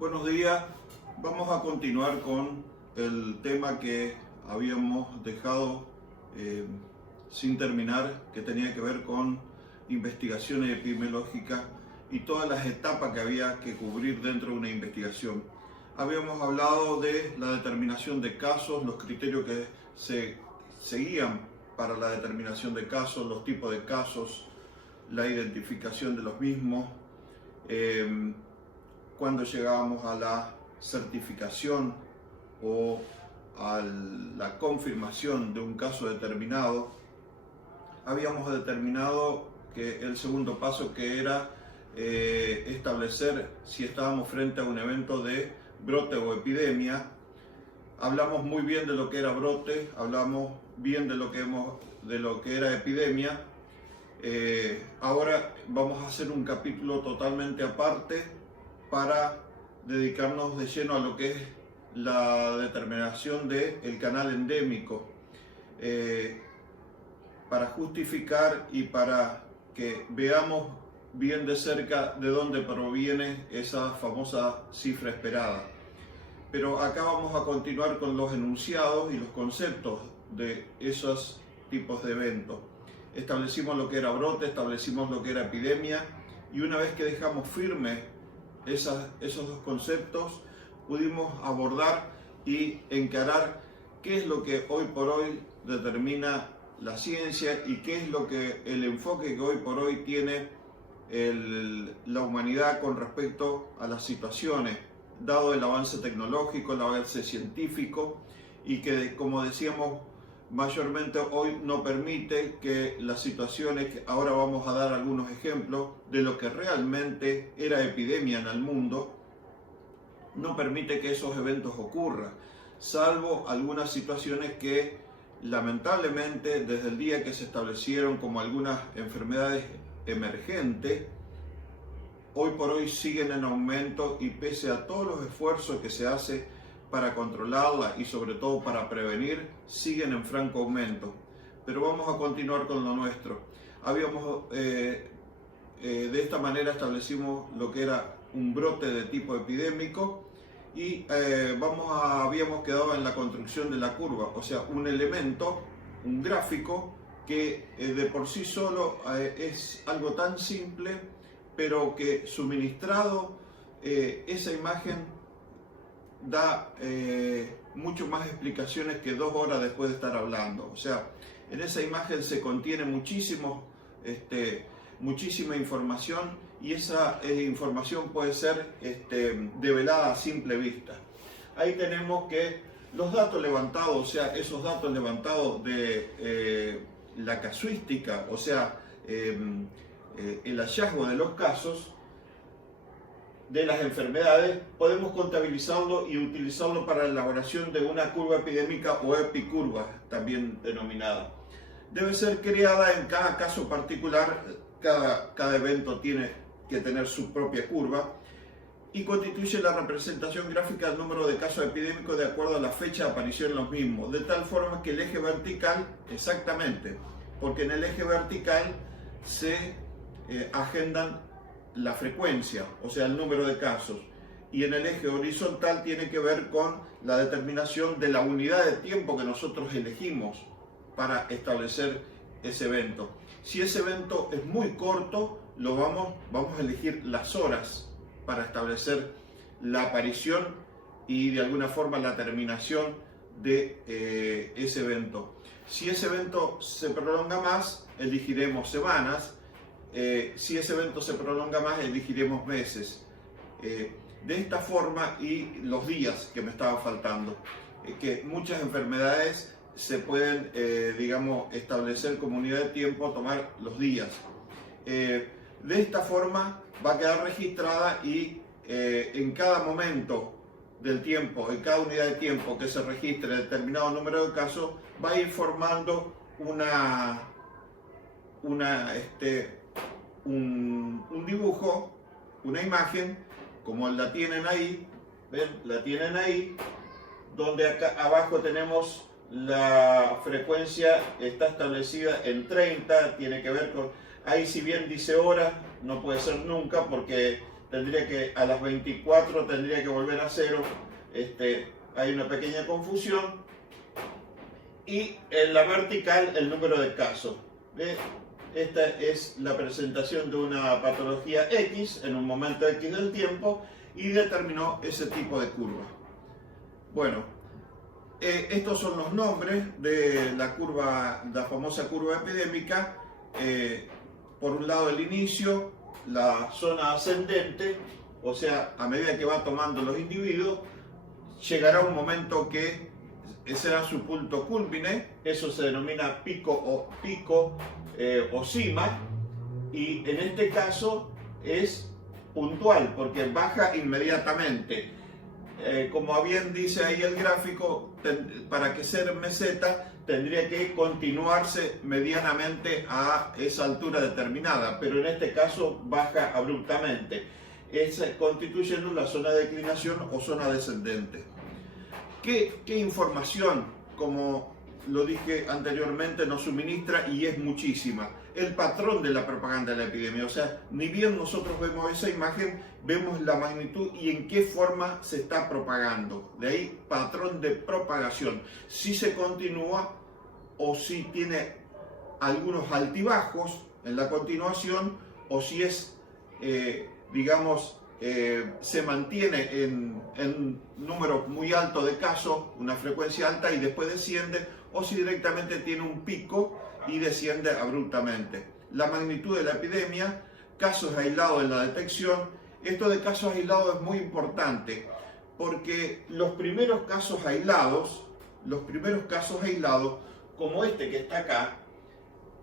Buenos días, vamos a continuar con el tema que habíamos dejado sin terminar, que tenía que ver con investigaciones epidemiológicas y todas las etapas que había que cubrir dentro de una investigación. Habíamos hablado de la determinación de casos, los criterios que se seguían para la determinación de casos, los tipos de casos, la identificación de los mismos, cuando llegábamos a la certificación o a la confirmación de un caso determinado, habíamos determinado que el segundo paso, que era establecer si estábamos frente a un evento de brote o epidemia. Hablamos muy bien de lo que era brote, hablamos bien de lo que era epidemia. Ahora vamos a hacer un capítulo totalmente aparte para dedicarnos de lleno a lo que es la determinación del canal endémico, para justificar y para que veamos bien de cerca de dónde proviene esa famosa cifra esperada. Pero acá vamos a continuar con los enunciados y los conceptos de esos tipos de eventos. Establecimos lo que era brote, establecimos lo que era epidemia, y una vez que dejamos firme esos dos conceptos, pudimos abordar y encarar qué es lo que hoy por hoy determina la ciencia y qué es lo que el enfoque que hoy por hoy tiene la humanidad con respecto a las situaciones, dado el avance tecnológico, el avance científico, y que, como decíamos, mayormente hoy no permite que las situaciones, que ahora vamos a dar algunos ejemplos de lo que realmente era epidemia en el mundo, no permite que esos eventos ocurran, salvo algunas situaciones que lamentablemente desde el día que se establecieron como algunas enfermedades emergentes, hoy por hoy siguen en aumento, y pese a todos los esfuerzos que se hace para controlarla y sobre todo para prevenir, siguen en franco aumento. Pero vamos a continuar con lo nuestro. De esta manera establecimos lo que era un brote de tipo epidémico, y habíamos quedado en la construcción de la curva, o sea, un elemento, un gráfico que de por sí solo es algo tan simple, pero que suministrado esa imagen da mucho más explicaciones que 2 horas después de estar hablando. O sea, en esa imagen se contiene muchísima información, y esa información puede ser develada a simple vista. Ahí tenemos que los datos levantados, o sea, esos datos levantados de la casuística, o sea, el hallazgo de los casos de las enfermedades, podemos contabilizarlo y utilizarlo para la elaboración de una curva epidémica o epicurva, también denominada. Debe ser creada en cada caso particular, cada evento tiene que tener su propia curva, y constituye la representación gráfica del número de casos epidémicos de acuerdo a la fecha de aparición en los mismos, de tal forma que el eje vertical, exactamente, porque en el eje vertical se agendan la frecuencia, o sea, el número de casos, y en el eje horizontal tiene que ver con la determinación de la unidad de tiempo que nosotros elegimos para establecer ese evento. Si ese evento es muy corto, vamos a elegir las horas para establecer la aparición y de alguna forma la terminación de ese evento. Si ese evento se prolonga más, elegiremos semanas. Si ese evento se prolonga más, elegiremos meses. De esta forma, y los días que me estaba faltando, que muchas enfermedades se pueden, establecer como unidad de tiempo, tomar los días. De esta forma va a quedar registrada, y en cada momento del tiempo, en cada unidad de tiempo que se registre determinado número de casos, va a ir formando un dibujo, una imagen, como la tienen ahí, ¿ven? La tienen ahí, donde acá abajo tenemos la frecuencia, está establecida en 30, tiene que ver con, ahí si bien dice horas, no puede ser nunca, porque a las 24 tendría que volver a 0. Hay una pequeña confusión. Y en la vertical el número de casos. Esta es la presentación de una patología X en un momento X del tiempo y determinó ese tipo de curva. Bueno, estos son los nombres de la curva, la famosa curva epidémica. Por un lado el inicio, la zona ascendente, o sea, a medida que va tomando los individuos, llegará un momento que será su punto culmine. Eso se denomina pico o cima, y en este caso es puntual porque baja inmediatamente. Como bien dice ahí el gráfico, para que sea meseta tendría que continuarse medianamente a esa altura determinada, pero en este caso baja abruptamente, constituyendo la zona de declinación o zona descendente. ¿Qué información, como lo dije anteriormente, nos suministra? Y es muchísima. El patrón de la propaganda de la epidemia, o sea, ni bien nosotros vemos esa imagen, vemos la magnitud y en qué forma se está propagando. De ahí, patrón de propagación. Si se continúa o si tiene algunos altibajos en la continuación, o si es, se mantiene en número muy alto de casos, una frecuencia alta y después desciende, o si directamente tiene un pico y desciende abruptamente. La magnitud de la epidemia, casos aislados en la detección. Esto de casos aislados es muy importante porque los primeros casos aislados, como este que está acá,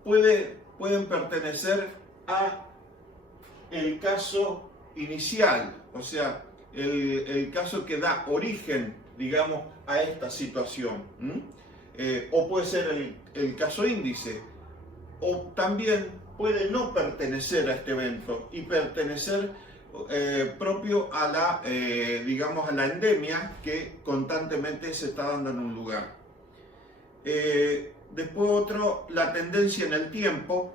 pueden pertenecer a el caso inicial, o sea, el caso que da origen, digamos, a esta situación. O puede ser el caso índice, o también puede no pertenecer a este evento y pertenecer propio a la, a la endemia que constantemente se está dando en un lugar. Después otro, la tendencia en el tiempo,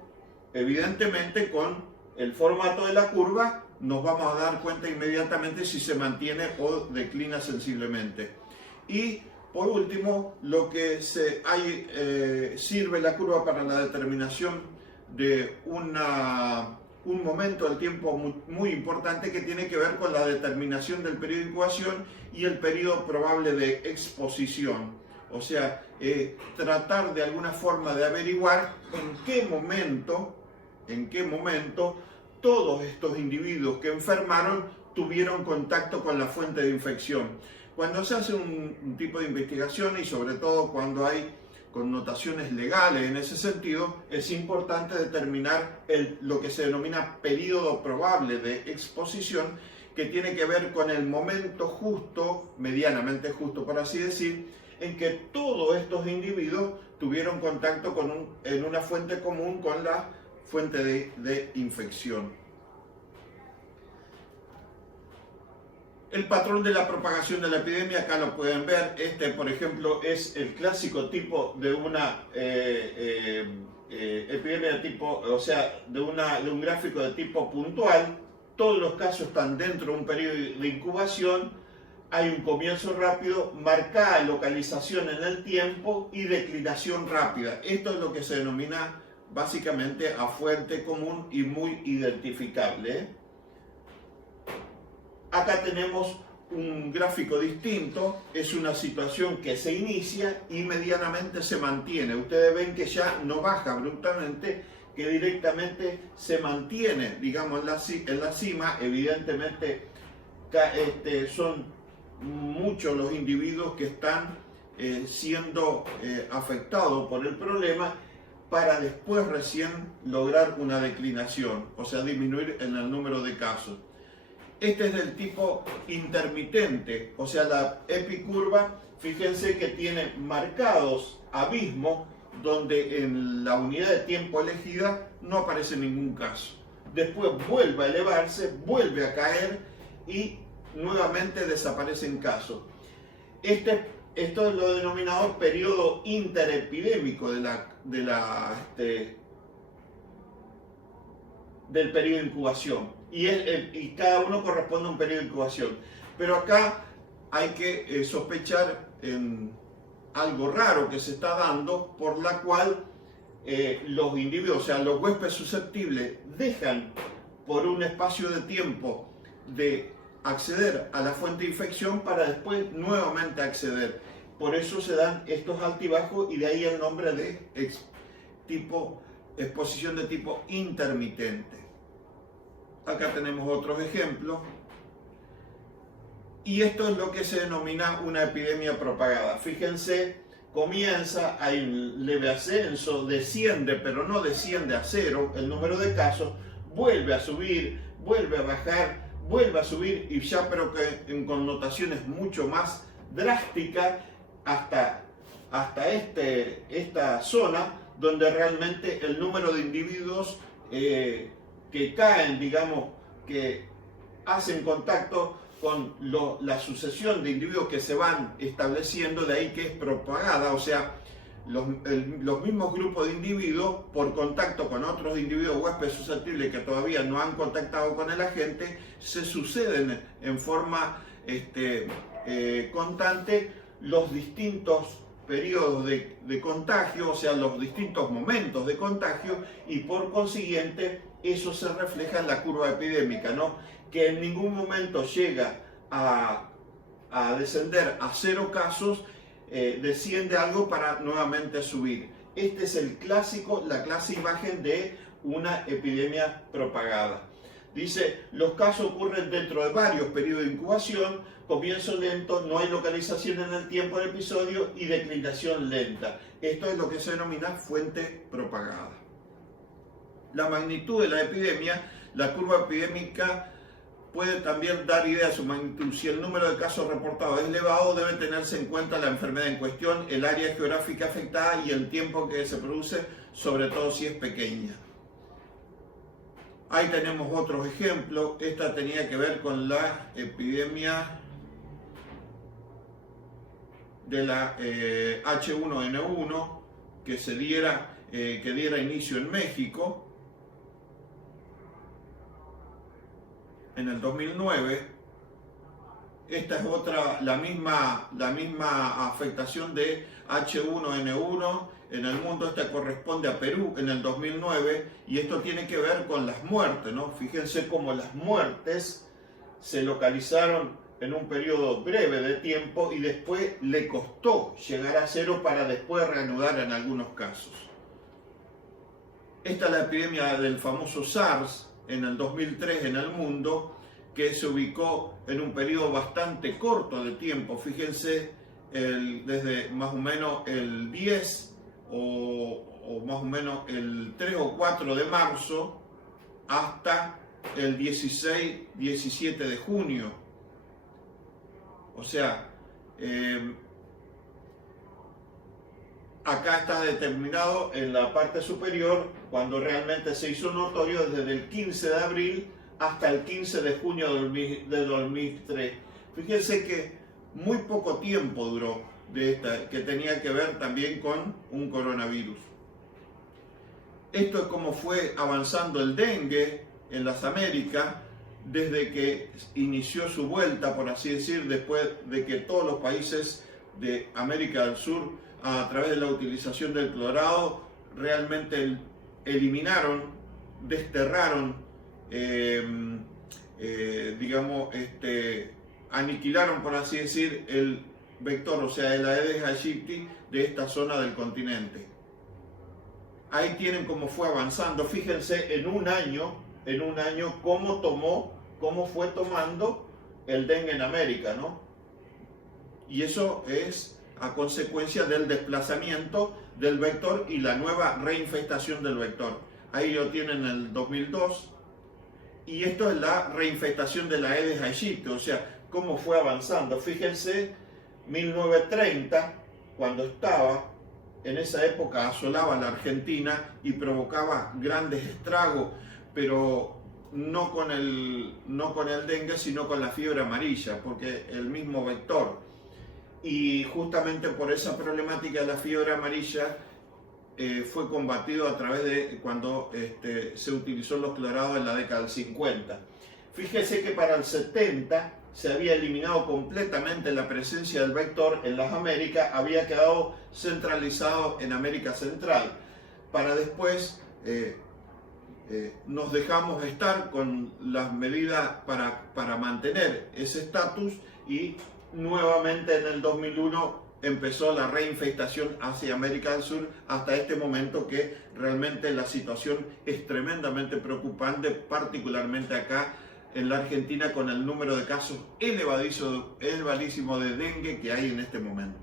evidentemente con el formato de la curva nos vamos a dar cuenta inmediatamente si se mantiene o declina sensiblemente. Y por último, lo que sirve la curva para la determinación de un momento del tiempo muy importante que tiene que ver con la determinación del periodo de incubación y el periodo probable de exposición. O sea, tratar de alguna forma de averiguar en qué momento todos estos individuos que enfermaron tuvieron contacto con la fuente de infección. Cuando se hace un tipo de investigación y sobre todo cuando hay connotaciones legales en ese sentido, es importante determinar lo que se denomina periodo probable de exposición, que tiene que ver con el momento justo, medianamente justo por así decir, en que todos estos individuos tuvieron contacto en una fuente común con la fuente de infección. El patrón de la propagación de la epidemia, acá lo pueden ver. Por ejemplo, es el clásico tipo de una epidemia de tipo, o sea, de un gráfico de tipo puntual. Todos los casos están dentro de un periodo de incubación. Hay un comienzo rápido, marcada localización en el tiempo y declinación rápida. Esto es lo que se denomina básicamente a fuente común y muy identificable. Acá tenemos un gráfico distinto, es una situación que se inicia y medianamente se mantiene. Ustedes ven que ya no baja abruptamente, que directamente se mantiene, digamos, en la cima. Evidentemente son muchos los individuos que están siendo afectados por el problema, para después recién lograr una declinación, o sea, disminuir en el número de casos. Este es del tipo intermitente, o sea, la epicurva, fíjense que tiene marcados abismos donde en la unidad de tiempo elegida no aparece ningún caso. Después vuelve a elevarse, vuelve a caer y nuevamente desaparecen casos. Esto es lo denominado periodo interepidémico de del periodo de incubación. Y cada uno corresponde a un periodo de incubación. Pero acá hay que sospechar en algo raro que se está dando, por la cual los individuos, o sea, los huéspedes susceptibles, dejan por un espacio de tiempo de acceder a la fuente de infección para después nuevamente acceder. Por eso se dan estos altibajos y de ahí el nombre de exposición de tipo intermitente. Acá tenemos otros ejemplos. Y esto es lo que se denomina una epidemia propagada. Fíjense, comienza, hay un leve ascenso, desciende, pero no desciende a cero el número de casos, vuelve a subir, vuelve a bajar, vuelve a subir y ya pero que en connotaciones mucho más drásticas hasta esta zona donde realmente el número de individuos que caen, digamos, que hacen contacto con la sucesión de individuos que se van estableciendo, de ahí que es propagada, o sea, los mismos grupos de individuos, por contacto con otros individuos huéspedes susceptibles que todavía no han contactado con el agente, se suceden en forma constante los distintos periodos de contagio, o sea, los distintos momentos de contagio, y por consiguiente eso se refleja en la curva epidémica, ¿no? Que en ningún momento llega a descender a 0 casos, desciende algo para nuevamente subir. Este es la clásica imagen de una epidemia propagada. Dice, los casos ocurren dentro de varios periodos de incubación, comienzo lento, no hay localización en el tiempo del episodio y declinación lenta. Esto es lo que se denomina fuente propagada. La magnitud de la epidemia, la curva epidémica puede también dar idea de su magnitud. Si el número de casos reportados es elevado, debe tenerse en cuenta la enfermedad en cuestión, el área geográfica afectada y el tiempo que se produce, sobre todo si es pequeña. Ahí tenemos otros ejemplos. Esta tenía que ver con la epidemia de la H1N1 que diera inicio en México en el 2009. Esta es la misma afectación de H1N1 en el mundo. Esta corresponde a Perú en el 2009 y esto tiene que ver con las muertes, ¿no? Fíjense cómo las muertes se localizaron en un periodo breve de tiempo y después le costó llegar a 0 para después reanudar en algunos casos. Esta es la epidemia del famoso SARS en el 2003 en el mundo, que se ubicó en un periodo bastante corto de tiempo. Fíjense, desde más o menos el 10 o más o menos el 3 o 4 de marzo hasta el 16-17 de junio. O sea, acá está determinado en la parte superior cuando realmente se hizo notorio desde el 15 de abril hasta el 15 de junio de 2003. Fíjense que muy poco tiempo duró de esta, que tenía que ver también con un coronavirus. Esto es como fue avanzando el dengue en las Américas desde que inició su vuelta, por así decir, después de que todos los países de América del Sur, a través de la utilización del clorado, realmente eliminaron, desterraron, aniquilaron, por así decir, el vector, o sea, el Aedes aegypti de esta zona del continente. Ahí tienen cómo fue avanzando. Fíjense en un año cómo fue tomando el dengue en América, ¿no? Y eso es a consecuencia del desplazamiento del vector y la nueva reinfestación del vector. Ahí lo tienen en el 2002. Y esto es la reinfestación de la Aedes aegypti, o sea, cómo fue avanzando. Fíjense, 1930, cuando en esa época asolaba la Argentina y provocaba grandes estragos, pero no con el dengue, sino con la fiebre amarilla, porque el mismo vector. Y justamente por esa problemática de la fiebre amarilla, fue combatido a través de cuando se utilizó los clorados en la década del 50. Fíjese que para el 70 se había eliminado completamente la presencia del vector en las Américas, había quedado centralizado en América Central. Para después nos dejamos estar con las medidas para mantener ese estatus y nuevamente en el 2001 empezó la reinfestación hacia América del Sur hasta este momento, que realmente la situación es tremendamente preocupante, particularmente acá en la Argentina, con el número de casos elevadísimo de dengue que hay en este momento.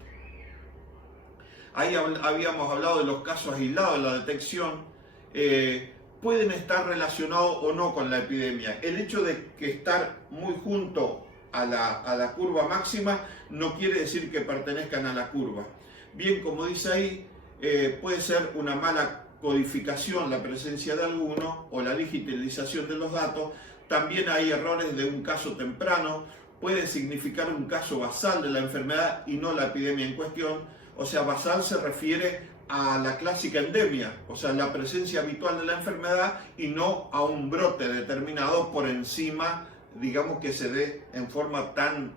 Ahí habíamos hablado de los casos aislados, la detección. Pueden estar relacionados o no con la epidemia. El hecho de que estar muy junto a la curva máxima no quiere decir que pertenezcan a la curva. Bien, como dice ahí, puede ser una mala codificación la presencia de alguno o la digitalización de los datos. También hay errores de un caso temprano, puede significar un caso basal de la enfermedad y no la epidemia en cuestión. O sea, basal se refiere a la clásica endemia, o sea, la presencia habitual de la enfermedad y no a un brote determinado por encima, digamos, que se dé en forma tan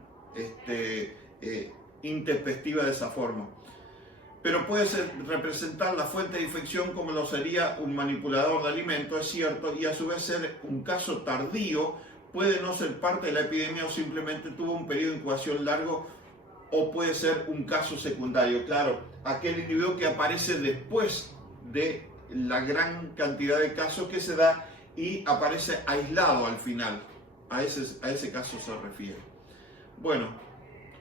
intempestiva de esa forma. Pero puede representar la fuente de infección como lo sería un manipulador de alimentos, es cierto, y a su vez ser un caso tardío, puede no ser parte de la epidemia o simplemente tuvo un periodo de incubación largo, o puede ser un caso secundario. Claro, aquel individuo que aparece después de la gran cantidad de casos que se da y aparece aislado al final. A ese caso se refiere. Bueno,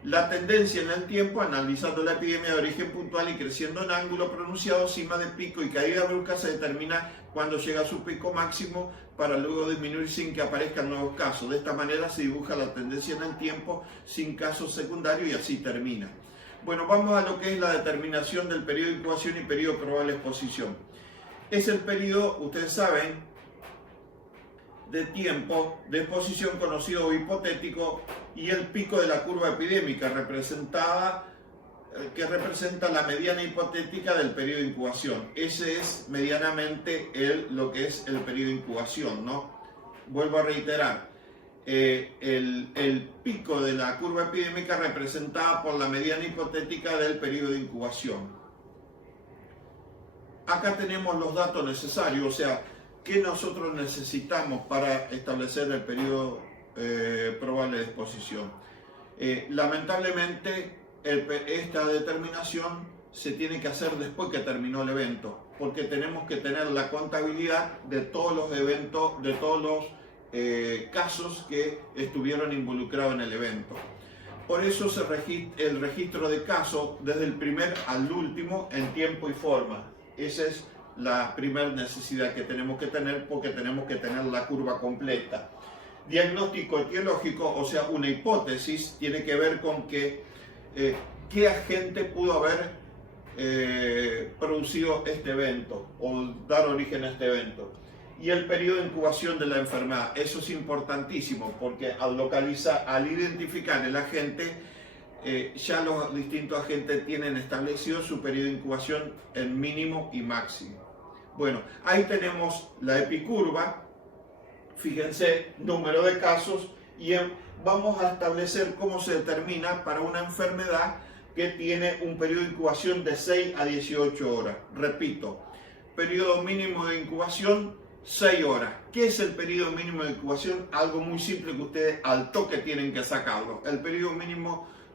la tendencia en el tiempo, analizando la epidemia de origen puntual y creciendo en ángulo pronunciado, cima de pico y caída brusca, se determina cuando llega a su pico máximo para luego disminuir sin que aparezcan nuevos casos. De esta manera se dibuja la tendencia en el tiempo sin casos secundarios y así termina. Bueno, vamos a lo que es la determinación del periodo de incubación y periodo de probable exposición. Es el periodo, ustedes saben, de tiempo de exposición conocido o hipotético y el pico de la curva epidémica que representa la mediana hipotética del periodo de incubación. Ese es medianamente lo que es el periodo de incubación, ¿no? Vuelvo a reiterar, el pico de la curva epidémica representada por la mediana hipotética del periodo de incubación. Acá tenemos los datos necesarios, o sea, ¿qué nosotros necesitamos para establecer el periodo probable de exposición? Lamentablemente, esta determinación se tiene que hacer después que terminó el evento, porque tenemos que tener la contabilidad de todos los eventos, de todos los casos que estuvieron involucrados en el evento. Por eso el registro de casos desde el primer al último en tiempo y forma. Esa es la primera necesidad que tenemos que tener, porque tenemos que tener la curva completa. Diagnóstico etiológico, o sea, una hipótesis, tiene que ver con qué agente pudo haber producido este evento o dar origen a este evento. Y el periodo de incubación de la enfermedad, eso es importantísimo, porque al identificar el agente, ya los distintos agentes tienen establecido su periodo de incubación en mínimo y máximo. Bueno, ahí tenemos la epicurva, fíjense, número de casos, y vamos a establecer cómo se determina para una enfermedad que tiene un periodo de incubación de 6 a 18 horas. Repito, periodo mínimo de incubación, 6 horas. ¿Qué es el periodo mínimo de incubación? Algo muy simple que ustedes al toque tienen que sacarlo. El periodo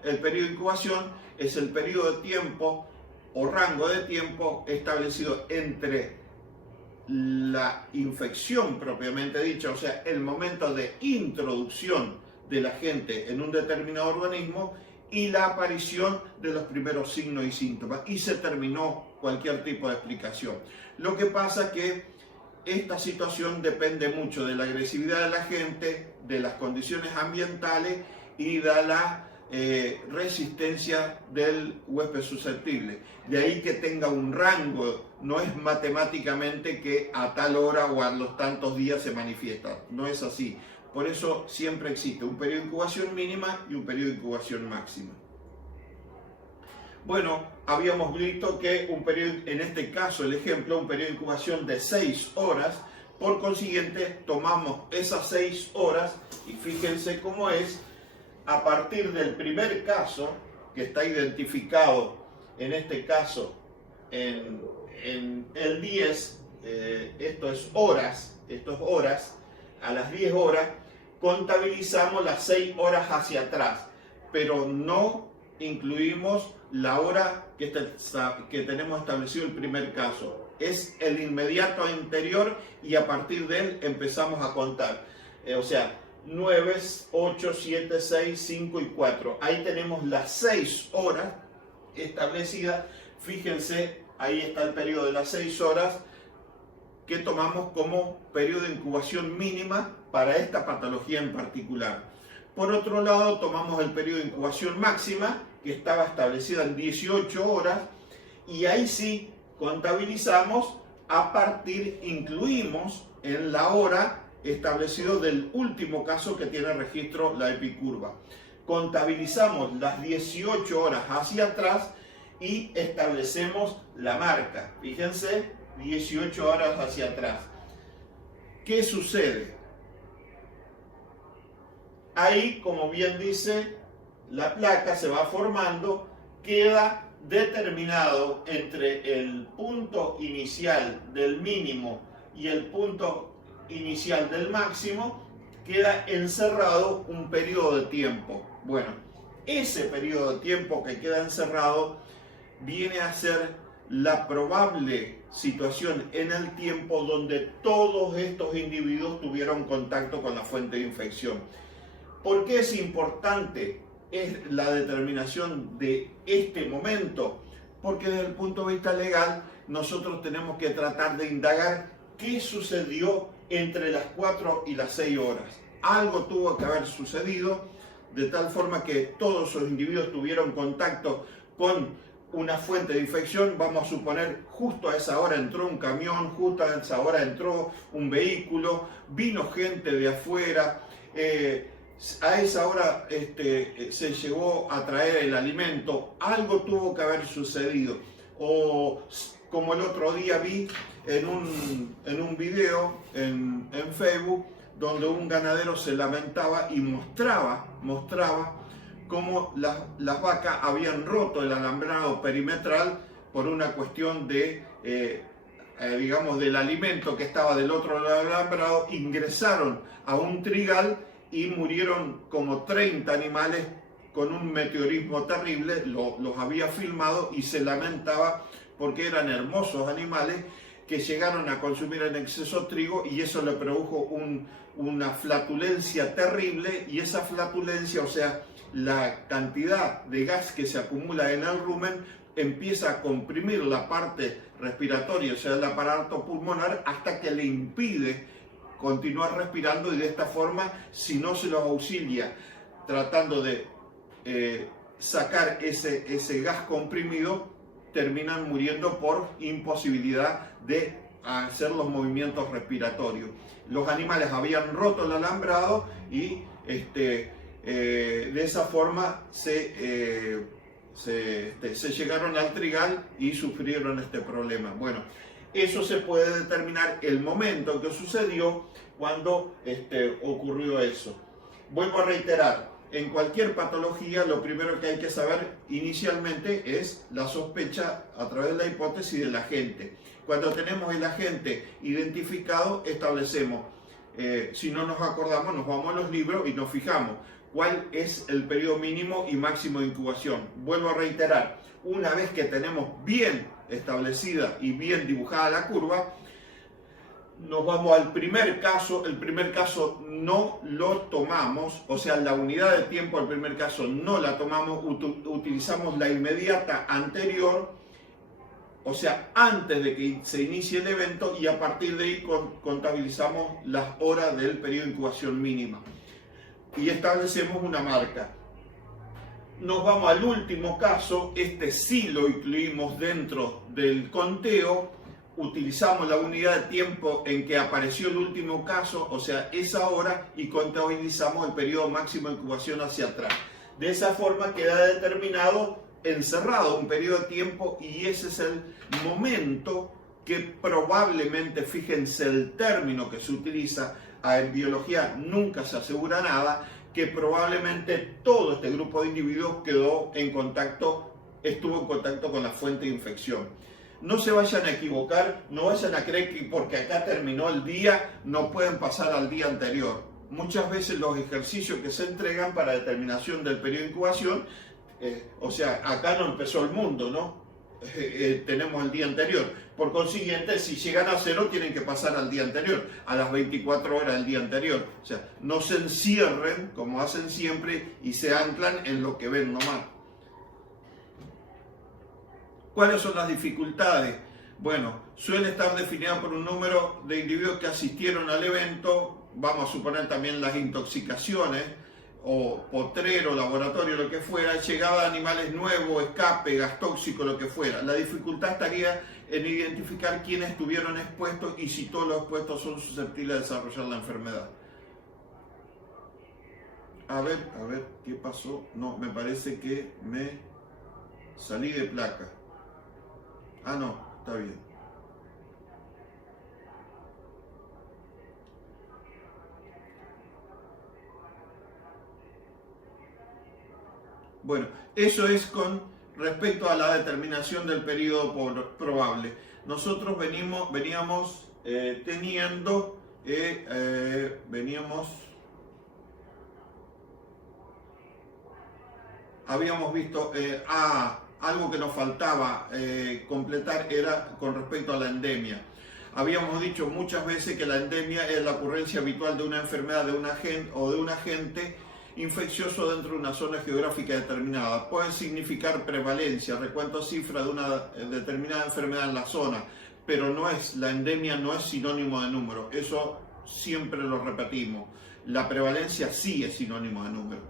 de incubación es el periodo de tiempo o rango de tiempo establecido entre la infección propiamente dicha, o sea, el momento de introducción del agente en un determinado organismo y la aparición de los primeros signos y síntomas, y se terminó cualquier tipo de explicación. Lo que pasa es que esta situación depende mucho de la agresividad del agente, de las condiciones ambientales y de la resistencia del huésped susceptible. De ahí que tenga un rango, no es matemáticamente que a tal hora o a los tantos días se manifiesta, no es así. Por eso siempre existe un periodo de incubación mínima y un periodo de incubación máxima. Bueno, habíamos visto que un periodo, en este caso el ejemplo, un periodo de incubación de 6 horas, por consiguiente tomamos esas 6 horas y fíjense cómo es, a partir del primer caso, que está identificado en este caso en el 10, esto es horas, a las 10 horas, contabilizamos las 6 horas hacia atrás, pero no incluimos la hora que tenemos establecido el primer caso. Es el inmediato anterior y a partir de él empezamos a contar. O sea, 9, 8, 7, 6, 5 y 4. Ahí tenemos las 6 horas establecidas. Fíjense, ahí está el periodo de las 6 horas que tomamos como periodo de incubación mínima para esta patología en particular. Por otro lado, tomamos el periodo de incubación máxima, que estaba establecida en 18 horas, y ahí sí contabilizamos incluimos en la hora establecido del último caso que tiene registro la epicurva. Contabilizamos las 18 horas hacia atrás y establecemos la marca. Fíjense, 18 horas hacia atrás. ¿Qué sucede? Ahí, como bien dice, la placa se va formando, queda determinado entre el punto inicial del mínimo y el punto inicial del máximo, queda encerrado un periodo de tiempo. Bueno, ese periodo de tiempo que queda encerrado viene a ser la probable situación en el tiempo donde todos estos individuos tuvieron contacto con la fuente de infección. ¿Por qué es importante la determinación de este momento? Porque desde el punto de vista legal nosotros tenemos que tratar de indagar qué sucedió entre las 4 y las 6 horas. Algo tuvo que haber sucedido de tal forma que todos los individuos tuvieron contacto con una fuente de infección. Vamos a suponer, justo a esa hora entró un camión, justo a esa hora entró un vehículo, vino gente de afuera, a esa hora se llegó a traer el alimento, algo tuvo que haber sucedido. O como el otro día vi en un video en Facebook, donde un ganadero se lamentaba y mostraba cómo las vacas habían roto el alambrado perimetral por una cuestión de, digamos, del alimento que estaba del otro lado del alambrado. Ingresaron a un trigal y murieron como 30 animales con un meteorismo terrible. Los había filmado y se lamentaba porque eran hermosos animales que llegaron a consumir en exceso trigo y eso le produjo una flatulencia terrible, y esa flatulencia, o sea, la cantidad de gas que se acumula en el rumen, empieza a comprimir la parte respiratoria, o sea, el aparato pulmonar, hasta que le impide continuar respirando, y de esta forma, si no se los auxilia tratando de sacar ese gas comprimido, terminan muriendo por imposibilidad de hacer los movimientos respiratorios. Los animales habían roto el alambrado y de esa forma se llegaron al trigal y sufrieron este problema. Bueno, eso se puede determinar el momento que sucedió cuando ocurrió eso. Vuelvo a reiterar, en cualquier patología lo primero que hay que saber inicialmente es la sospecha a través de la hipótesis del agente. Cuando tenemos el agente identificado, establecemos, si no nos acordamos, nos vamos a los libros y nos fijamos cuál es el periodo mínimo y máximo de incubación. Vuelvo a reiterar, una vez que tenemos bien establecida y bien dibujada la curva, nos vamos al primer caso. El primer caso no lo tomamos, o sea, la unidad de tiempo del primer caso no la tomamos, utilizamos la inmediata anterior, o sea, antes de que se inicie el evento, y a partir de ahí contabilizamos las horas del periodo de incubación mínima y establecemos una marca. Nos vamos al último caso, este sí lo incluimos dentro del conteo, utilizamos la unidad de tiempo en que apareció el último caso, o sea, esa hora, y contabilizamos el periodo máximo de incubación hacia atrás. De esa forma queda determinado encerrado un periodo de tiempo y ese es el momento que probablemente, fíjense el término que se utiliza, en biología nunca se asegura nada, que probablemente todo este grupo de individuos estuvo en contacto con la fuente de infección. No se vayan a equivocar, no vayan a creer que porque acá terminó el día no pueden pasar al día anterior. Muchas veces los ejercicios que se entregan para determinación del periodo de incubación, o sea, acá no empezó el mundo, ¿no? Tenemos el día anterior. Por consiguiente, si llegan a 0, tienen que pasar al día anterior, a las 24 horas del día anterior. O sea, no se encierren, como hacen siempre, y se anclan en lo que ven nomás. ¿Cuáles son las dificultades? Bueno, suele estar definida por un número de individuos que asistieron al evento, vamos a suponer también las intoxicaciones, o potrero, laboratorio, lo que fuera, llegada de animales nuevos, escape, gas tóxico, lo que fuera. La dificultad estaría en identificar quiénes estuvieron expuestos y si todos los expuestos son susceptibles de desarrollar la enfermedad. A ver, ¿qué pasó? No, me parece que me salí de placa. Ah, no, está bien. Bueno, eso es con respecto a la determinación del periodo probable. Nosotros veníamos teniendo, habíamos visto, algo que nos faltaba completar era con respecto a la endemia. Habíamos dicho muchas veces que la endemia es la ocurrencia habitual de una enfermedad de un agente infeccioso dentro de una zona geográfica determinada. Puede significar prevalencia, recuento cifra de una determinada enfermedad en la zona, pero la endemia no es sinónimo de número. Eso siempre lo repetimos. La prevalencia sí es sinónimo de número.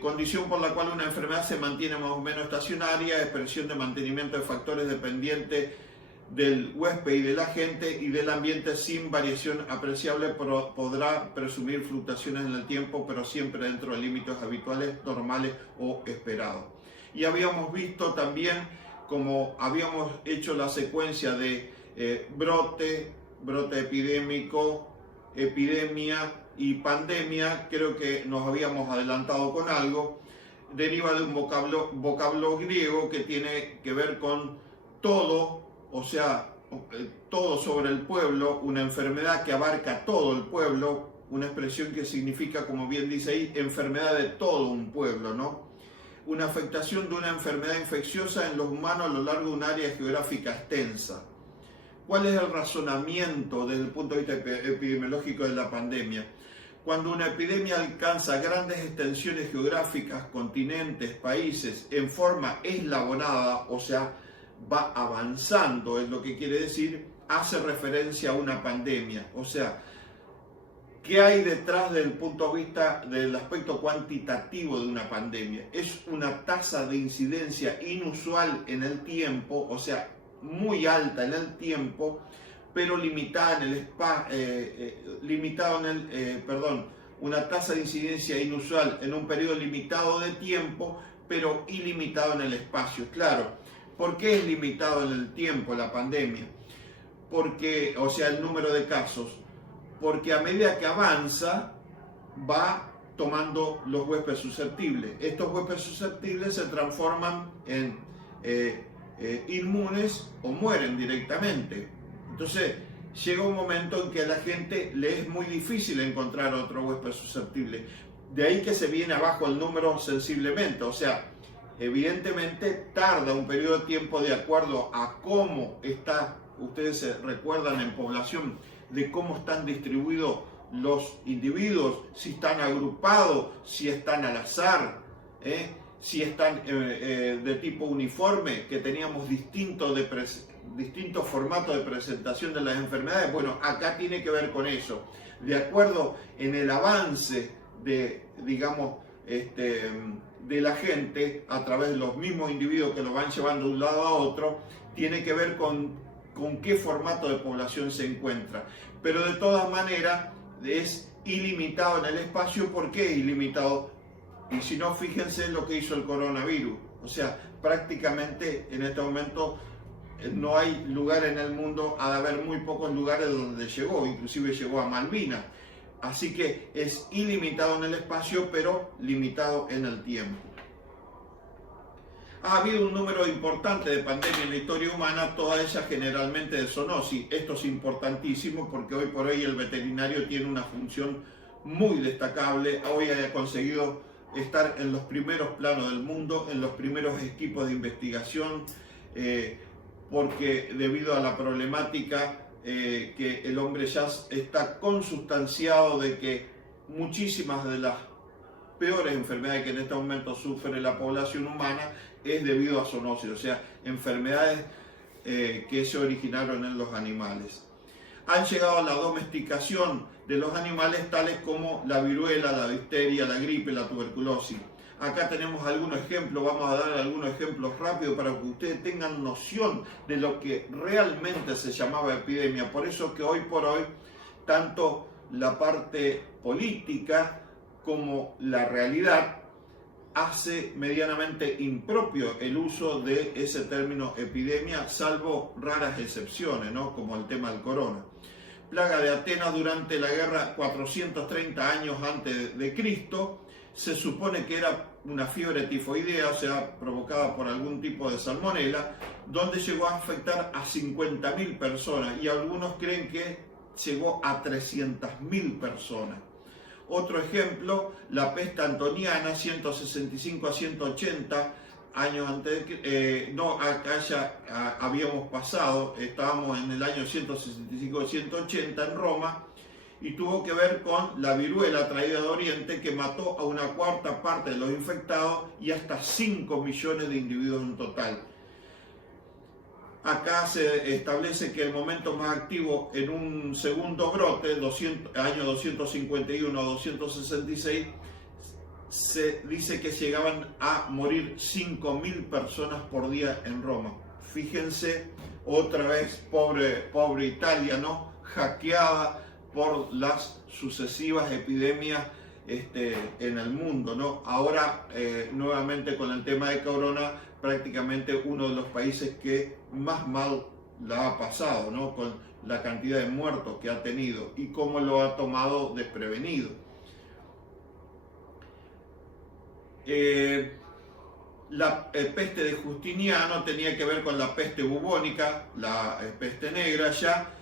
Condición por la cual una enfermedad se mantiene más o menos estacionaria, expresión de mantenimiento de factores dependientes del huésped y del agente y del ambiente sin variación apreciable, podrá presumir fluctuaciones en el tiempo, pero siempre dentro de límites habituales, normales o esperados. Y habíamos visto también, como habíamos hecho la secuencia de brote epidémico, epidemia y pandemia, creo que nos habíamos adelantado con algo, deriva de un vocablo griego que tiene que ver con todo, o sea, todo sobre el pueblo, una enfermedad que abarca todo el pueblo, una expresión que significa, como bien dice ahí, enfermedad de todo un pueblo, ¿no? Una afectación de una enfermedad infecciosa en los humanos a lo largo de un área geográfica extensa. ¿Cuál es el razonamiento desde el punto de vista epidemiológico de la pandemia? Cuando una epidemia alcanza grandes extensiones geográficas, continentes, países, en forma eslabonada, o sea, va avanzando, es lo que quiere decir, hace referencia a una pandemia. O sea, ¿qué hay detrás del punto de vista del aspecto cuantitativo de una pandemia? Es una tasa de incidencia inusual en el tiempo, o sea, muy alta en el tiempo, pero limitada en el una tasa de incidencia inusual en un periodo limitado de tiempo, pero ilimitado en el espacio. Claro, ¿por qué es limitado en el tiempo la pandemia? Porque, o sea, el número de casos, porque a medida que avanza va tomando los huéspedes susceptibles. Estos huéspedes susceptibles se transforman en inmunes o mueren directamente. Entonces llega un momento en que a la gente le es muy difícil encontrar otro huésped susceptible. De ahí que se viene abajo el número sensiblemente, o sea, evidentemente tarda un periodo de tiempo de acuerdo a cómo está, ustedes se recuerdan en población, de cómo están distribuidos los individuos, si están agrupados, si están al azar, si están de tipo uniforme, que teníamos distintos formatos de presentación de las enfermedades. Bueno, acá tiene que ver con eso. De acuerdo en el avance de, digamos, de la gente a través de los mismos individuos que lo van llevando de un lado a otro, tiene que ver con qué formato de población se encuentra. Pero de todas maneras es ilimitado en el espacio. ¿Por qué es ilimitado? Y si no, fíjense en lo que hizo el coronavirus. O sea, prácticamente en este momento no hay lugar en el mundo, ha de haber muy pocos lugares donde llegó, inclusive llegó a Malvinas. Así que es ilimitado en el espacio, pero limitado en el tiempo. Ha habido un número importante de pandemias en la historia humana, todas ellas generalmente de zoonosis. Esto es importantísimo porque hoy por hoy el veterinario tiene una función muy destacable. Hoy ha conseguido estar en los primeros planos del mundo, en los primeros equipos de investigación, porque debido a la problemática que el hombre ya está consustanciado de que muchísimas de las peores enfermedades que en este momento sufre la población humana es debido a zoonosis, o sea, enfermedades que se originaron en los animales. Han llegado a la domesticación de los animales tales como la viruela, la difteria, la gripe, la tuberculosis. Acá tenemos algunos ejemplos, vamos a dar algunos ejemplos rápidos para que ustedes tengan noción de lo que realmente se llamaba epidemia. Por eso que hoy por hoy, tanto la parte política como la realidad hace medianamente impropio el uso de ese término epidemia, salvo raras excepciones, ¿no? Como el tema del corona. Plaga de Atenas durante la guerra 430 años antes de Cristo. Se supone que era una fiebre tifoidea, o sea, provocada por algún tipo de salmonela, donde llegó a afectar a 50.000 personas y algunos creen que llegó a 300.000 personas. Otro ejemplo, la peste antoniana, 165 a 180 años antes, acá ya habíamos pasado, estábamos en el año 165 a 180 en Roma, y tuvo que ver con la viruela traída de Oriente, que mató a una cuarta parte de los infectados y hasta 5 millones de individuos en total. Acá se establece que el momento más activo en un segundo brote, año 251 o 266, se dice que llegaban a morir 5.000 personas por día en Roma. Fíjense, otra vez, pobre Italia, ¿no? Hackeada por las sucesivas epidemias en el mundo, ¿no? Ahora, nuevamente con el tema de corona, prácticamente uno de los países que más mal la ha pasado, ¿no? Con la cantidad de muertos que ha tenido y cómo lo ha tomado desprevenido. La peste de Justiniano tenía que ver con la peste bubónica, la peste negra ya,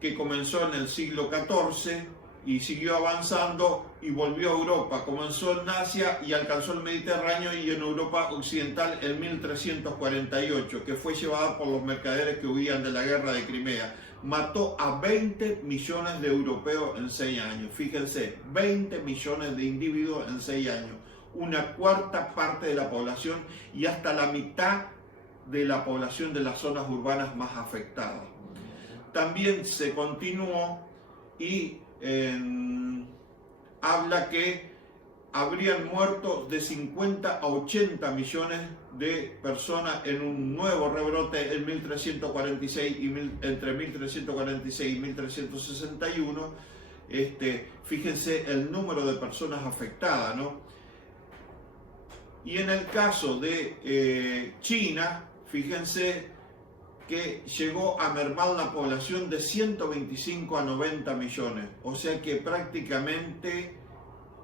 que comenzó en el siglo XIV y siguió avanzando y volvió a Europa. Comenzó en Asia y alcanzó el Mediterráneo y en Europa occidental en 1348, que fue llevada por los mercaderes que huían de la guerra de Crimea. Mató a 20 millones de europeos en 6 años. Fíjense, 20 millones de individuos en 6 años. Una cuarta parte de la población y hasta la mitad de la población de las zonas urbanas más afectadas. También se continuó y habla que habrían muerto de 50 a 80 millones de personas en un nuevo rebrote en 1346 entre 1346 y 1361. Fíjense el número de personas afectadas, ¿no? Y en el caso de China, fíjense que llegó a mermar la población de 125 a 90 millones, o sea que prácticamente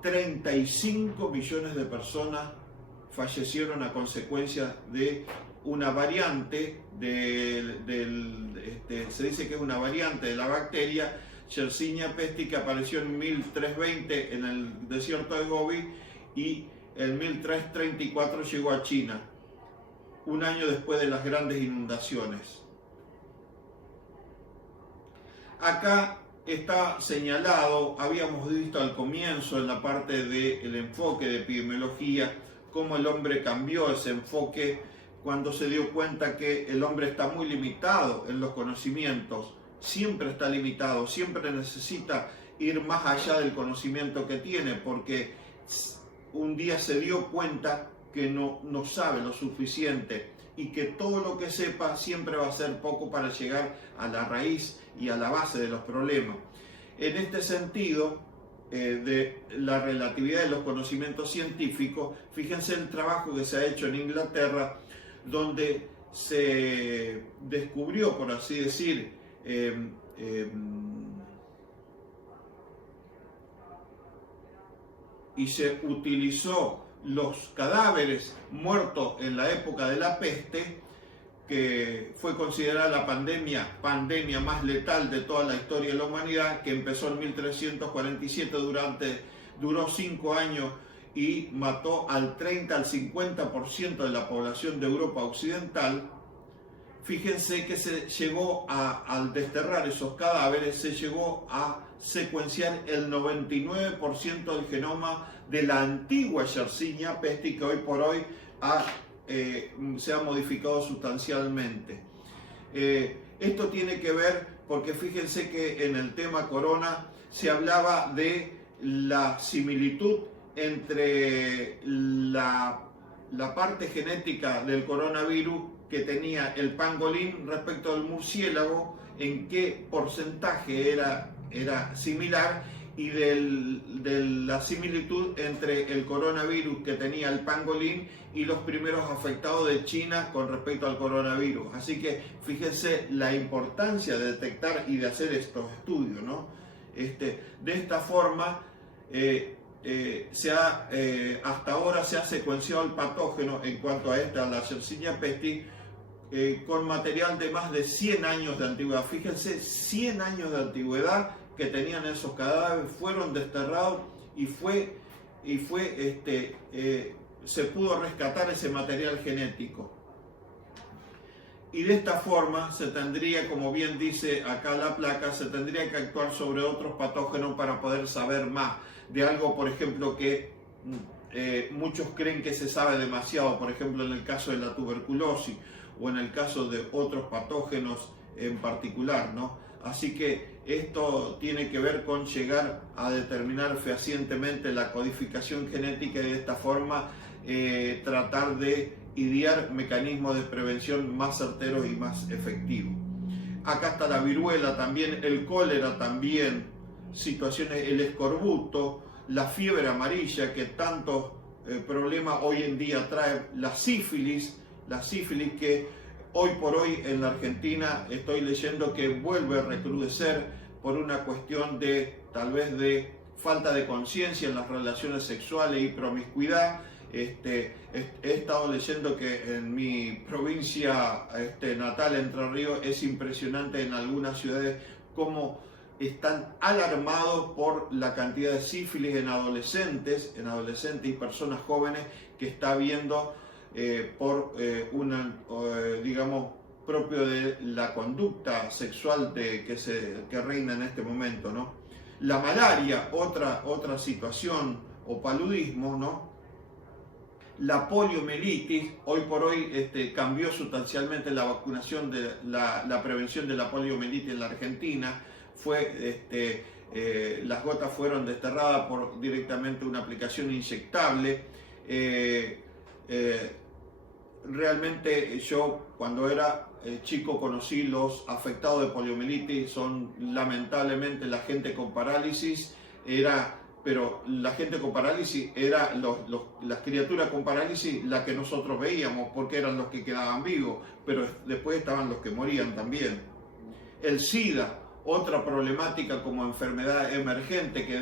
35 millones de personas fallecieron a consecuencia de una variante se dice que es una variante de la bacteria Yersinia pestis, que apareció en 1320 en el desierto de Gobi y en 1334 llegó a China, un año después de las grandes inundaciones. Acá está señalado, habíamos visto al comienzo en la parte del enfoque de epidemiología, cómo el hombre cambió ese enfoque cuando se dio cuenta que el hombre está muy limitado en los conocimientos, siempre está limitado, siempre necesita ir más allá del conocimiento que tiene, porque un día se dio cuenta que no sabe lo suficiente y que todo lo que sepa siempre va a ser poco para llegar a la raíz y a la base de los problemas. En este sentido, de la relatividad de los conocimientos científicos. Fíjense el trabajo que se ha hecho en Inglaterra, donde se descubrió, por así decir, y se utilizó los cadáveres muertos en la época de la peste, que fue considerada la pandemia más letal de toda la historia de la humanidad, que empezó en 1347, duró 5 años y mató al 30 al 50% de la población de Europa Occidental. Fíjense que se llegó al desterrar esos cadáveres, se llegó a secuenciar el 99% del genoma de la antigua Yersinia pestis, que hoy por hoy se ha modificado sustancialmente. Esto tiene que ver porque fíjense que en el tema corona se hablaba de la similitud entre la parte genética del coronavirus que tenía el pangolín respecto al murciélago, en qué porcentaje era similar, y de la similitud entre el coronavirus que tenía el pangolín y los primeros afectados de China con respecto al coronavirus. Así que fíjense la importancia de detectar y de hacer estos estudios, ¿no? De esta forma, hasta ahora se ha secuenciado el patógeno en cuanto a la Yersinia pestis, con material de más de 100 años de antigüedad. Fíjense, 100 años de antigüedad que tenían esos cadáveres, fueron desterrados y se pudo rescatar ese material genético. Y de esta forma se tendría, como bien dice acá la placa, se tendría que actuar sobre otros patógenos para poder saber más de algo, por ejemplo, que muchos creen que se sabe demasiado, por ejemplo en el caso de la tuberculosis o en el caso de otros patógenos en particular, ¿no? Así que esto tiene que ver con llegar a determinar fehacientemente la codificación genética y de esta forma tratar de idear mecanismos de prevención más certeros y más efectivos. Acá está la viruela también, el cólera también, situaciones, el escorbuto, la fiebre amarilla que tantos problemas hoy en día trae, la sífilis que hoy por hoy en la Argentina estoy leyendo que vuelve a recrudecer por una cuestión tal vez de falta de conciencia en las relaciones sexuales y promiscuidad. He estado leyendo que en mi provincia natal, Entre Ríos, es impresionante en algunas ciudades cómo están alarmados por la cantidad de sífilis en adolescentes y personas jóvenes que está habiendo digamos, propio de la conducta sexual que reina en este momento, ¿no? La malaria, otra situación, o paludismo, ¿no? La poliomielitis, hoy por hoy cambió sustancialmente la vacunación de la prevención de la poliomielitis en la Argentina. Las gotas fueron desterradas por directamente una aplicación inyectable. Realmente yo cuando era chico conocí los afectados de poliomielitis, son lamentablemente la gente con parálisis, pero la gente con parálisis era las criaturas con parálisis las que nosotros veíamos porque eran los que quedaban vivos, pero después estaban los que morían también. El SIDA, otra problemática como enfermedad emergente que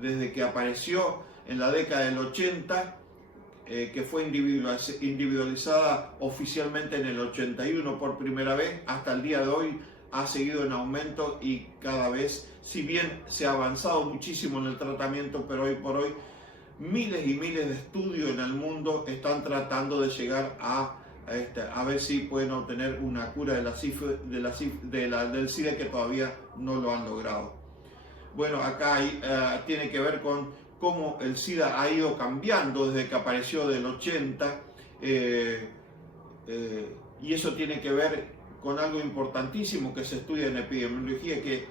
desde que apareció en la década del 80, que fue individualizada oficialmente en el 81 por primera vez, hasta el día de hoy ha seguido en aumento y cada vez, si bien se ha avanzado muchísimo en el tratamiento, pero hoy por hoy miles y miles de estudios en el mundo están tratando de llegar a ver si pueden obtener una cura del SIDA, que todavía no lo han logrado. Bueno, acá tiene que ver con cómo el SIDA ha ido cambiando desde que apareció del 80, y eso tiene que ver con algo importantísimo que se estudia en epidemiología, que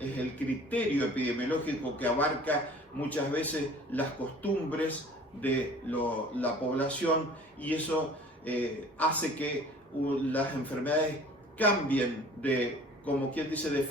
es el criterio epidemiológico, que abarca muchas veces las costumbres de la población, y eso hace que las enfermedades cambien como quien dice, de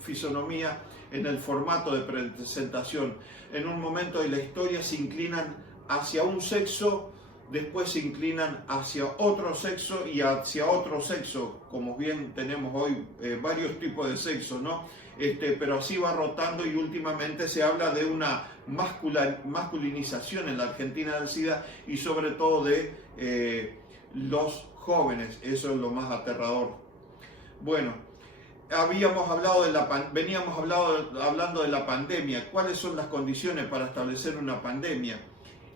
fisonomía en el formato de presentación. En un momento de la historia se inclinan hacia un sexo, después se inclinan hacia otro sexo y hacia otro sexo, como bien tenemos hoy varios tipos de sexo, ¿no? Pero así va rotando y últimamente se habla de una masculinización en la Argentina del SIDA y sobre todo de los jóvenes. Eso es lo más aterrador. Bueno, veníamos hablando de la pandemia. ¿Cuáles son las condiciones para establecer una pandemia?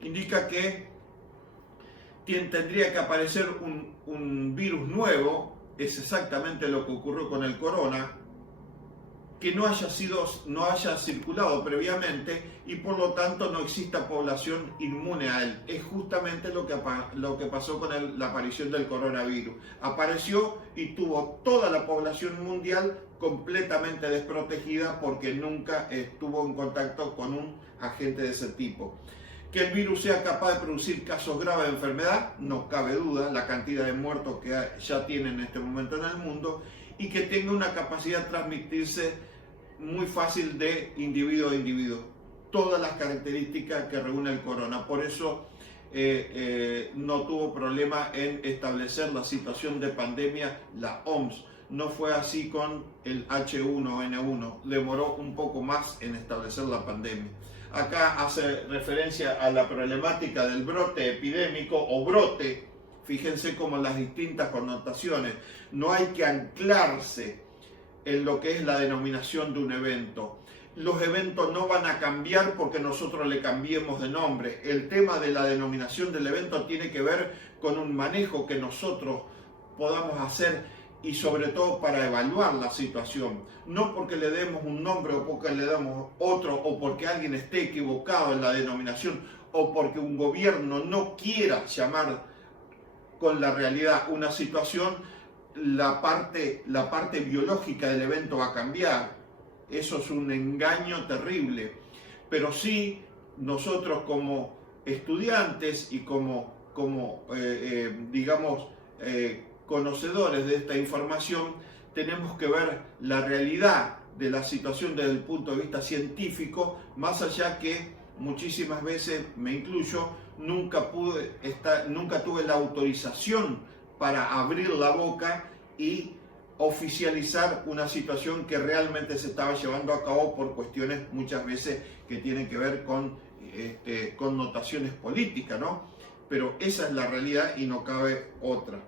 Indica que tendría que aparecer un virus nuevo, es exactamente lo que ocurrió con el corona, que no haya circulado previamente y por lo tanto no exista población inmune a él. Es justamente lo que pasó con la aparición del coronavirus. Apareció y tuvo toda la población mundial completamente desprotegida porque nunca estuvo en contacto con un agente de ese tipo. Que el virus sea capaz de producir casos graves de enfermedad, no cabe duda, la cantidad de muertos que ya tiene en este momento en el mundo, y que tenga una capacidad de transmitirse muy fácil de individuo a individuo. Todas las características que reúne el corona. Por eso no tuvo problema en establecer la situación de pandemia la OMS. No fue así con el H1N1. Demoró un poco más en establecer la pandemia. Acá hace referencia a la problemática del brote epidémico o brote. Fíjense cómo las distintas connotaciones. No hay que anclarse en lo que es la denominación de un evento. Los eventos no van a cambiar porque nosotros le cambiemos de nombre. El tema de la denominación del evento tiene que ver con un manejo que nosotros podamos hacer y sobre todo para evaluar la situación. No porque le demos un nombre o porque le damos otro o porque alguien esté equivocado en la denominación o porque un gobierno no quiera llamar con la realidad una situación, la parte biológica del evento va a cambiar. Eso es un engaño terrible. Pero sí, nosotros como estudiantes y como conocedores de esta información, tenemos que ver la realidad de la situación desde el punto de vista científico, más allá que muchísimas veces, me incluyo, nunca tuve la autorización para abrir la boca y oficializar una situación que realmente se estaba llevando a cabo por cuestiones muchas veces que tienen que ver con connotaciones políticas, ¿no? Pero esa es la realidad y no cabe otra.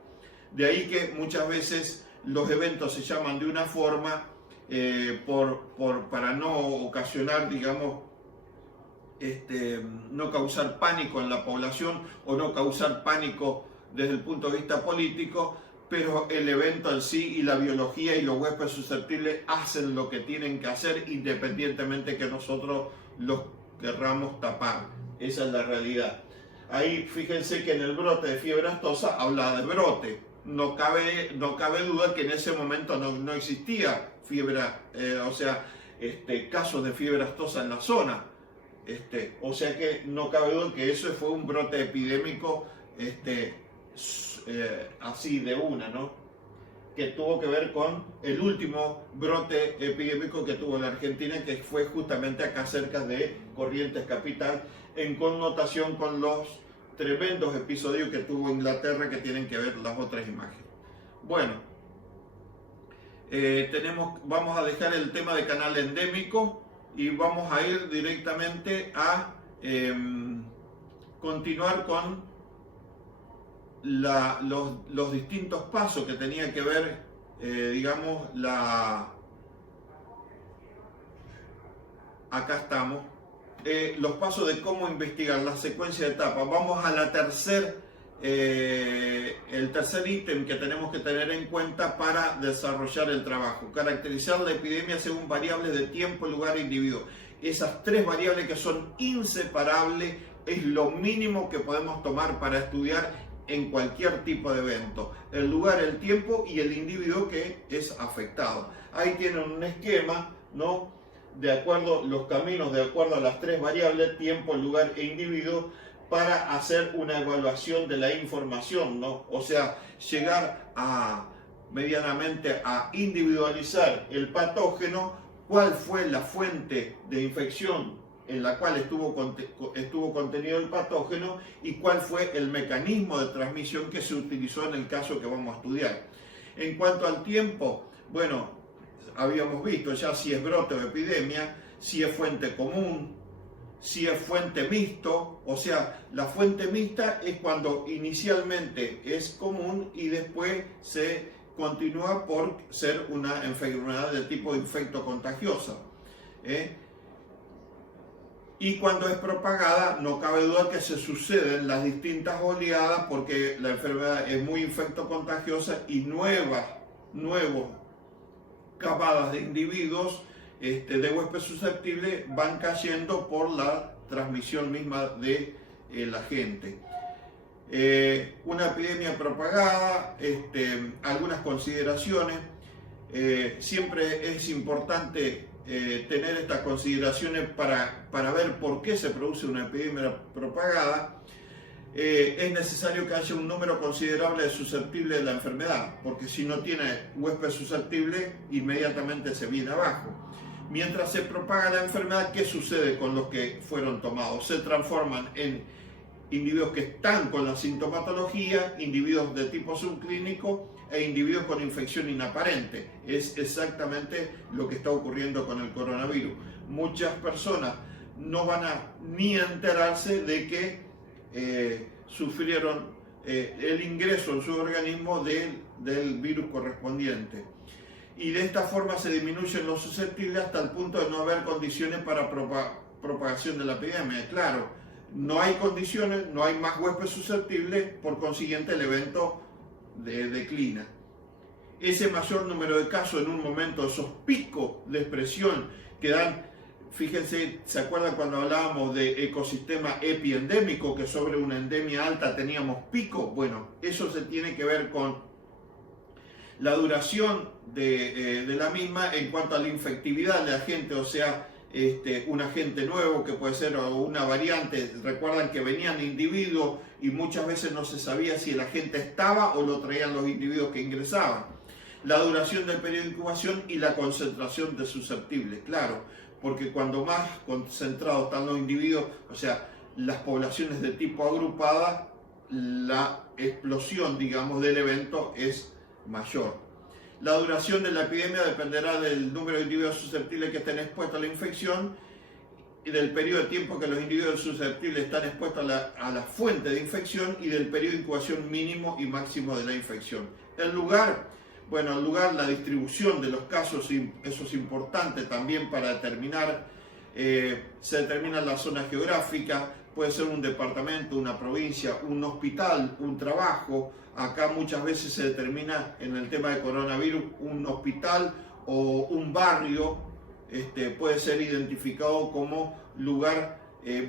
De ahí que muchas veces los eventos se llaman de una forma para no ocasionar, digamos, no causar pánico en la población o no causar pánico desde el punto de vista político, pero el evento en sí y la biología y los huéspedes susceptibles hacen lo que tienen que hacer independientemente que nosotros los querramos tapar. Esa es la realidad. Ahí fíjense que en el brote de fiebre aftosa habla de brote. No cabe duda que en ese momento no existía fiebre, casos de fiebre aftosa en la zona. O sea que no cabe duda que eso fue un brote epidémico así de una, ¿no? Que tuvo que ver con el último brote epidémico que tuvo la Argentina, que fue justamente acá cerca de Corrientes Capital, en connotación con los tremendos episodios que tuvo Inglaterra, que tienen que ver las otras imágenes. Bueno, vamos a dejar el tema de canal endémico y vamos a ir directamente a continuar con los distintos pasos que tenía que ver, acá estamos. Los pasos de cómo investigar, la secuencia de etapas. Vamos a el tercer ítem que tenemos que tener en cuenta para desarrollar el trabajo. Caracterizar la epidemia según variables de tiempo, lugar e individuo. Esas tres variables que son inseparables es lo mínimo que podemos tomar para estudiar en cualquier tipo de evento. El lugar, el tiempo y el individuo que es afectado. Ahí tienen un esquema, ¿no? De acuerdo, los caminos de acuerdo a las tres variables, tiempo, lugar e individuo, para hacer una evaluación de la información, ¿no? O sea, llegar medianamente a individualizar el patógeno cuál fue la fuente de infección en la cual estuvo contenido el patógeno y cuál fue el mecanismo de transmisión que se utilizó en el caso que vamos a estudiar. En cuanto al tiempo, bueno, habíamos visto ya si es brote o epidemia, si es fuente común, si es fuente mixto, o sea, la fuente mixta es cuando inicialmente es común y después se continúa por ser una enfermedad de tipo infecto contagiosa. Y cuando es propagada, no cabe duda que se suceden las distintas oleadas porque la enfermedad es muy infectocontagiosa y nuevas camadas de individuos de huéspedes susceptibles van cayendo por la transmisión misma de la gente. Una epidemia propagada, algunas consideraciones. Siempre es importante tener estas consideraciones para ver por qué se produce una epidemia propagada. Es necesario que haya un número considerable de susceptibles de la enfermedad, porque si no tiene huésped susceptible, inmediatamente se viene abajo. Mientras se propaga la enfermedad, ¿qué sucede con los que fueron tomados? Se transforman en individuos que están con la sintomatología, individuos de tipo subclínico e individuos con infección inaparente. Es exactamente lo que está ocurriendo con el coronavirus. Muchas personas no van a ni enterarse de que sufrieron el ingreso en su organismo del virus correspondiente. Y de esta forma se disminuyen los susceptibles hasta el punto de no haber condiciones para propagación de la epidemia. Claro, no hay condiciones, no hay más huéspedes susceptibles, por consiguiente el evento declina. Ese mayor número de casos en un momento, esos picos de expresión que dan, fíjense, ¿se acuerdan cuando hablábamos de ecosistema epiendémico, que sobre una endemia alta teníamos pico? Bueno, eso se tiene que ver con la duración de la misma en cuanto a la infectividad de la gente, o sea, un agente nuevo que puede ser o una variante. Recuerdan que venían individuos y muchas veces no se sabía si el agente estaba o lo traían los individuos que ingresaban. La duración del periodo de incubación y la concentración de susceptibles, claro, porque cuando más concentrados están los individuos, o sea, las poblaciones de tipo agrupada, la explosión, digamos, del evento es mayor. La duración de la epidemia dependerá del número de individuos susceptibles que estén expuestos a la infección y del periodo de tiempo que los individuos susceptibles están expuestos a la fuente de infección y del periodo de incubación mínimo y máximo de la infección. El lugar, bueno, el lugar, la distribución de los casos, eso es importante también para determinar, se determina la zona geográfica, puede ser un departamento, una provincia, un hospital, un trabajo. Acá muchas veces se determina en el tema de coronavirus un hospital o un barrio, puede ser identificado como lugar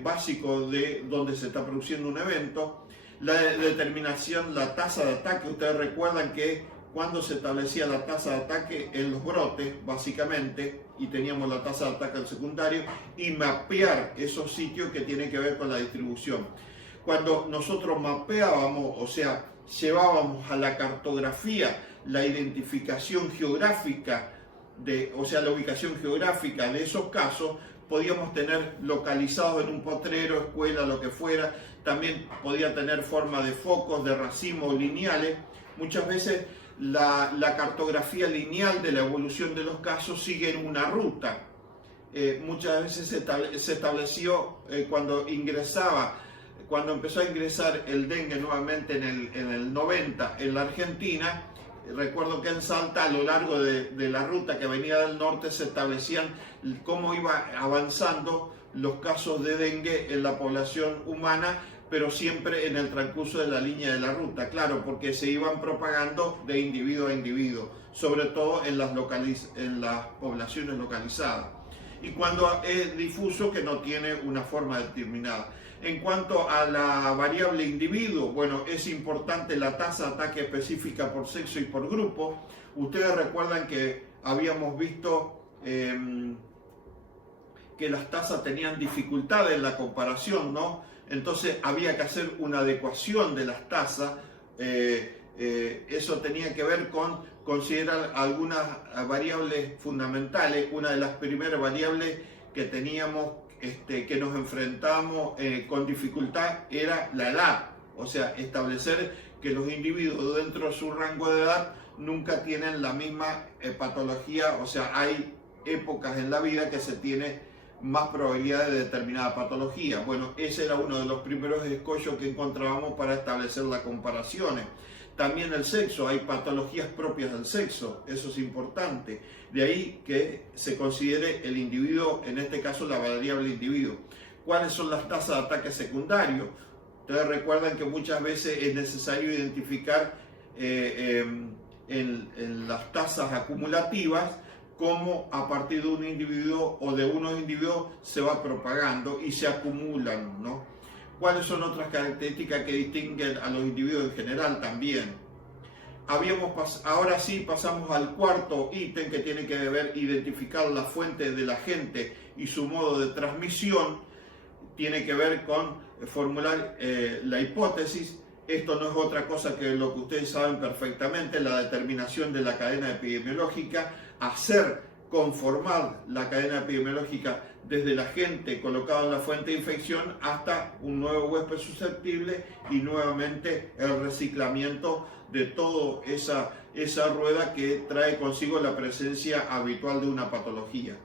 básico de donde se está produciendo un evento. La determinación, la tasa de ataque, ustedes recuerdan que cuando se establecía la tasa de ataque en los brotes, básicamente, y teníamos la tasa de ataque al secundario, y mapear esos sitios que tienen que ver con la distribución. Cuando nosotros mapeábamos, o sea, llevábamos a la cartografía la identificación geográfica, o sea, la ubicación geográfica de esos casos, podíamos tener localizados en un potrero, escuela, lo que fuera. También podía tener forma de focos, de racimos lineales. Muchas veces la cartografía lineal de la evolución de los casos sigue en una ruta. Muchas veces se estableció cuando empezó a ingresar el dengue nuevamente en el 90 en la Argentina. Recuerdo que en Salta, a lo largo de la ruta que venía del norte, se establecían cómo iba avanzando los casos de dengue en la población humana, pero siempre en el transcurso de la línea de la ruta, claro, porque se iban propagando de individuo a individuo, sobre todo en las poblaciones localizadas. Y cuando es difuso, que no tiene una forma determinada. En cuanto a la variable individuo, bueno, es importante la tasa de ataque específica por sexo y por grupo. Ustedes recuerdan que habíamos visto que las tasas tenían dificultades en la comparación, ¿no? Entonces había que hacer una adecuación de las tasas Eso tenía que ver con considerar algunas variables fundamentales. Una de las primeras variables que teníamos, que nos enfrentamos con dificultad, era la edad. O sea, establecer que los individuos dentro de su rango de edad nunca tienen la misma patología. O sea, hay épocas en la vida que se tiene más probabilidad de determinada patología. Bueno, ese era uno de los primeros escollos que encontrábamos para establecer las comparaciones. También el sexo, hay patologías propias del sexo, eso es importante. De ahí que se considere el individuo, en este caso la variable individuo. ¿Cuáles son las tasas de ataque secundario? Ustedes recuerdan que muchas veces es necesario identificar en las tasas acumulativas cómo a partir de un individuo o de unos individuos se va propagando y se acumulan, ¿no? ¿Cuáles son otras características que distinguen a los individuos en general también? Ahora sí pasamos al cuarto ítem, que tiene que ver identificar la fuente del agente y su modo de transmisión. Tiene que ver con formular la hipótesis. Esto no es otra cosa que lo que ustedes saben perfectamente, la determinación de la cadena epidemiológica, hacer conformar la cadena epidemiológica desde el agente colocado en la fuente de infección hasta un nuevo huésped susceptible y nuevamente el reciclamiento de toda esa rueda que trae consigo la presencia habitual de una patología.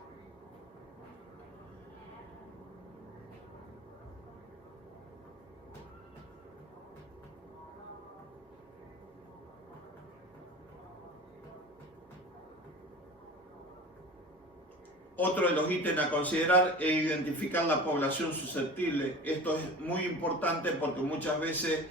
Otro de los ítems a considerar es identificar la población susceptible. Esto es muy importante porque muchas veces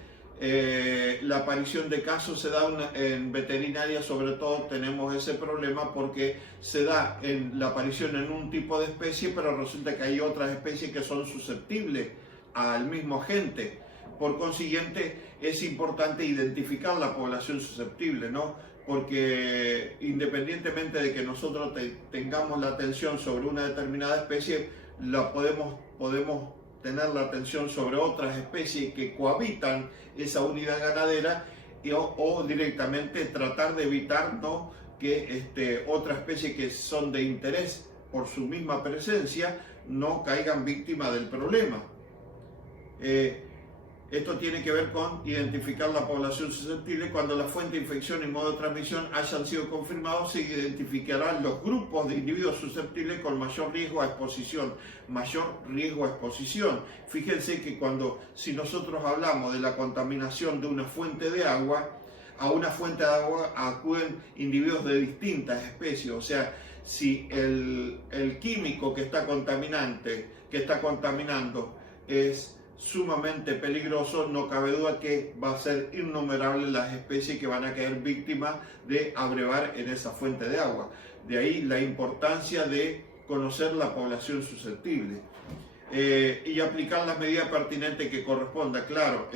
la aparición de casos se da en veterinaria, sobre todo tenemos ese problema porque se da la aparición en un tipo de especie, pero resulta que hay otras especies que son susceptibles al mismo agente. Por consiguiente, es importante identificar la población susceptible, ¿no? Porque independientemente de que nosotros tengamos la atención sobre una determinada especie, podemos tener la atención sobre otras especies que cohabitan esa unidad ganadera o directamente tratar de evitar, ¿no?, que otras especies que son de interés por su misma presencia no caigan víctimas del problema. Esto tiene que ver con identificar la población susceptible. Cuando la fuente de infección y modo de transmisión hayan sido confirmados, se identificarán los grupos de individuos susceptibles con mayor riesgo a exposición. Mayor riesgo a exposición. Fíjense que si nosotros hablamos de la contaminación de una fuente de agua, a una fuente de agua acuden individuos de distintas especies. O sea, si el químico que está contaminando es sumamente peligroso, no cabe duda que va a ser innumerables las especies que van a caer víctimas de abrevar en esa fuente de agua. De ahí la importancia de conocer la población susceptible y aplicar las medidas pertinentes que corresponda. Claro,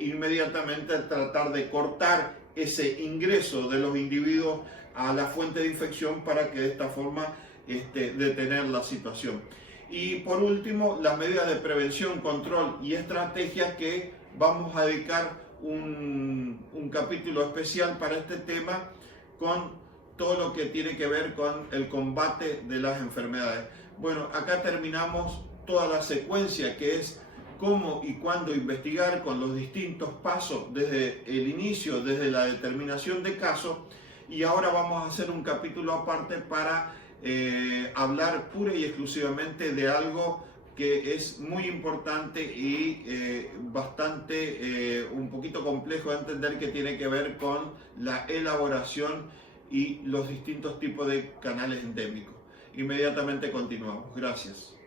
inmediatamente tratar de cortar ese ingreso de los individuos a la fuente de infección para que de esta forma detener la situación. Y por último, las medidas de prevención, control y estrategias, que vamos a dedicar un capítulo especial para este tema con todo lo que tiene que ver con el combate de las enfermedades. Bueno, acá terminamos toda la secuencia, que es cómo y cuándo investigar, con los distintos pasos desde el inicio, desde la determinación de casos, y ahora vamos a hacer un capítulo aparte para hablar pura y exclusivamente de algo que es muy importante y un poquito complejo de entender, que tiene que ver con la elaboración y los distintos tipos de canales endémicos. Inmediatamente continuamos. Gracias.